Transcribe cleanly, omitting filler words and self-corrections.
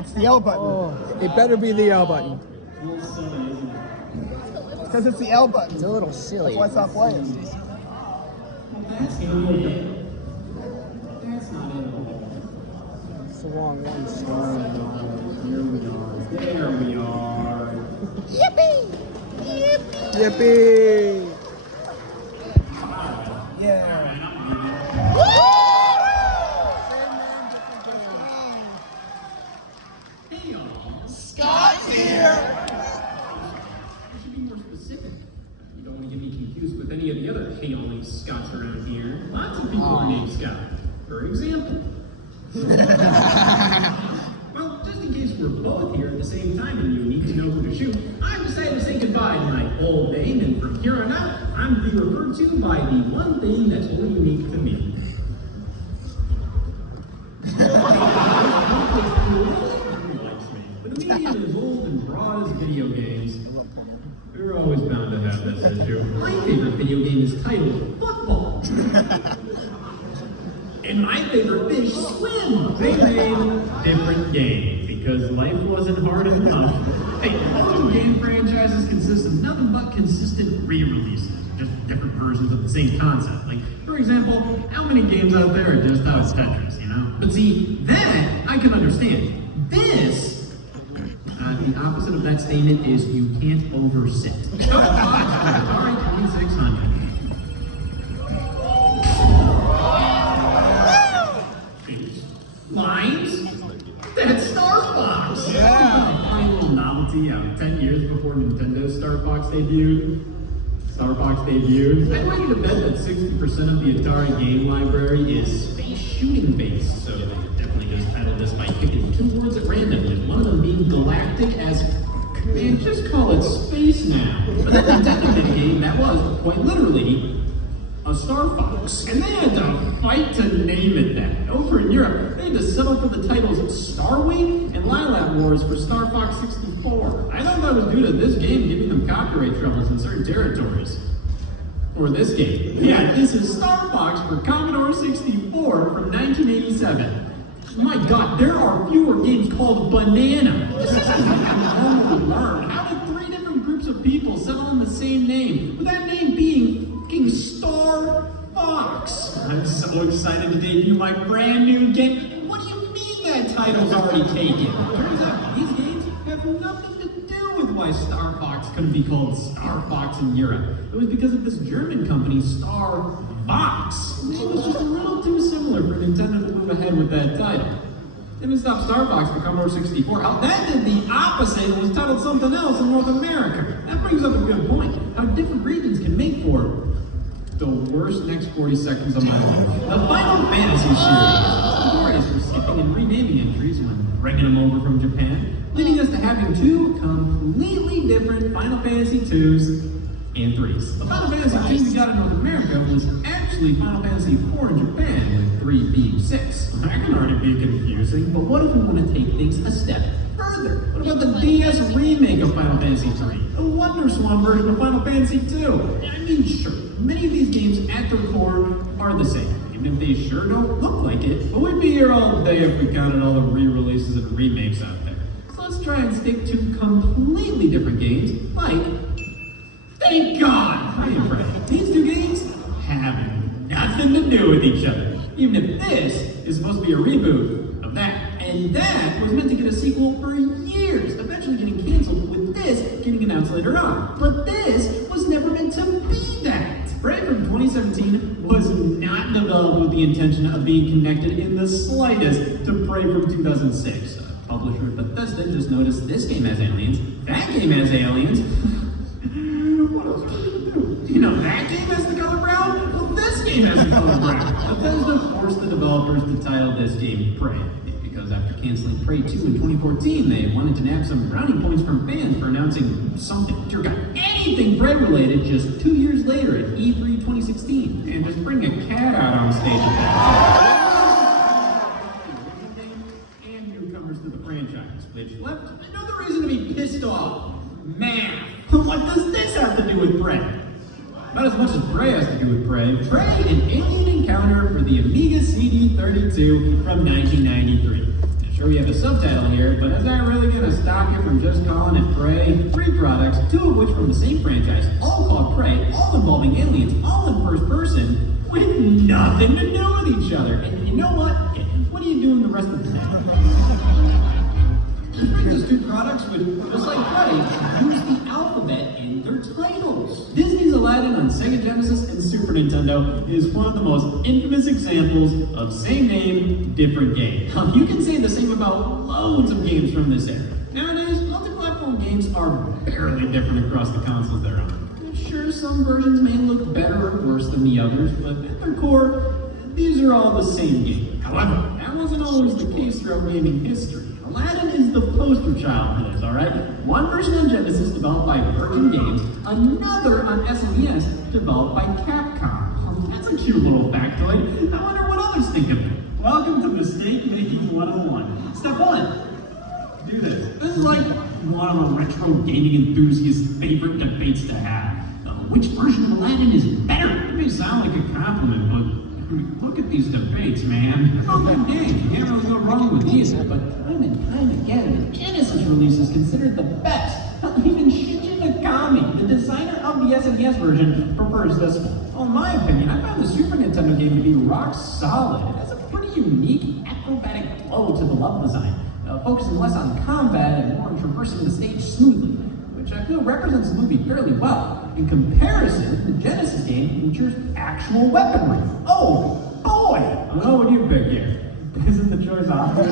It's the L button. Oh, it better be the L button. Because it's the L button. It's a little silly. That's why it's not playing. That's not it. It's the wrong one. Here we are. There we are. Yippee! Yippee! Yippee! Yeah. Hey y'all. Scott's here! I should be more specific. You don't want to get me confused with any of the other hey-only Scotts around here. Lots of people are named Scott. For example. Well, just in case we're both here at the same time and you need to know who to shoot, I've decided to say goodbye to my old name, and from here on out, I'm to be referred to by the one thing that's only unique to me. But the medium is old and broad as video games. We're always bound to have this issue. My favorite video game is titled Football. And my favorite fish swim. They made different games because life wasn't hard enough. Hey, most game franchises consist of nothing but consistent re-releases, just different versions of the same concept. Like, for example, how many games out there are just out of Tetris, you know? But see, that I can understand. This, the opposite of that statement is you can't oversit. Atari 2600. Lines? That's Star Fox! Yeah! Funny little novelty out 10 years before Nintendo's Star Fox debuted. I'd like to bet that 60% of the Atari game library is space shooting based, so they definitely just titled this by picking two words at random, and one of them being galactic as, man, just call it space now. But then Nintendo did a game that was, quite literally, a Star Fox. And they had to fight to name it that. Over in Europe, they had to settle for the titles Starwing and Lilac Wars for Star Fox 64. I thought that was due to this game giving them copyright troubles in certain territories. Or this game. Yeah, this is Star Fox for Commodore 64 from 1987. My God, there are fewer games called Banana. This isn't normal learn. How did three different groups of people settle on the same name, with that name being fucking Star Fox? I'm so excited to debut my brand new game. What do you mean that title's already taken? Turns out these games have nothing to do with why Star Fox couldn't be called Star Fox in Europe. It was because of this German company, Star Fox. The name was just a little too similar for Nintendo to move ahead with that title. They didn't stop Star Fox for Commodore 64. How that did the opposite and was titled something else in North America. That brings up a good point. How different regions can make for the worst next 40 seconds of my life. The Final Fantasy series is notorious for skipping and renaming entries when bringing them over from Japan, leading us to having two completely different Final Fantasy 2s and 3s. The Final Fantasy 2 we got in North America was actually Final Fantasy 4 in Japan, with 3 being 6. That can already be confusing, but what if we want to take things a step further? What about the DS remake of Final Fantasy 3? The Wonder Swan version of Final Fantasy 2? I mean, sure, many of these games at their core are the same, even if they sure don't look like it, but we'd be here all day if we counted all the re-releases and remakes out there. So let's try and stick to completely different games, like, thank God! Hi, Brett. These two games have nothing to do with each other, even if this is supposed to be a reboot of that. And that was meant to get a sequel for years, eventually getting canceled, with this getting announced later on. But this was never meant to be that. Prey from 2017 was not developed with the intention of being connected in the slightest to Prey from 2006. Publisher Bethesda just noticed this game has aliens, that game has aliens. What else do we do? You know, that game has the color brown? Well, this game has the color brown. Bethesda forced the developers to title this game Prey, because after canceling Prey 2 in 2014, they wanted to nab some brownie points from fans for announcing something, dear God, anything Prey related just 2 years later at E3 2016, and just bring a cat out on stage at that. And newcomers to the franchise, which left another reason to be pissed off. Math. What does this have to do with Prey? Not as much as Prey has to do with Prey. Prey, an alien encounter for the Amiga CD32 from 1993. Sure, we have a subtitle here, but is that really going to stop you from just calling it Prey? 3 products, 2 of which from the same franchise, all called Prey, all involving aliens, all in first person, with nothing to do with each other. And you know what? What are you doing the rest of the day? Those 2 products would, just like Prey, use the alphabet in their titles. Disney's Aladdin on Sega Genesis and Super Nintendo is one of the most infamous examples of same name, different game. You can say the same about loads of games from this era. Nowadays, multi-platform games are barely different across the consoles they're on. Sure, some versions may look better or worse than the others, but at their core, these are all the same game. However, that wasn't always the case throughout gaming history. Aladdin is the poster child for this, alright? One version on Genesis developed by Virgin Games, another on SNES developed by Capcom. That's a cute little factoid. I wonder what others think of it. Welcome to Mistake Making 101. Step 1. Do this. This is like one of the retro gaming enthusiasts' favorite debates to have. Which version of Aladdin is better? It may sound like a compliment, but look at these debates, man. They're all good games. You can't really go wrong with these. But time and time again, the Genesis release is considered the best. Even Shinji Mikami, the designer of the SNES version, prefers this one. Well, in my opinion, I found the Super Nintendo game to be rock solid. It has a pretty unique acrobatic flow to the level design, focusing less on combat and more on traversing the stage smoothly, which I feel represents the movie fairly well. In comparison, the Genesis game features actual weaponry. Oh, boy! I don't know what you pick here. Isn't the choice obvious?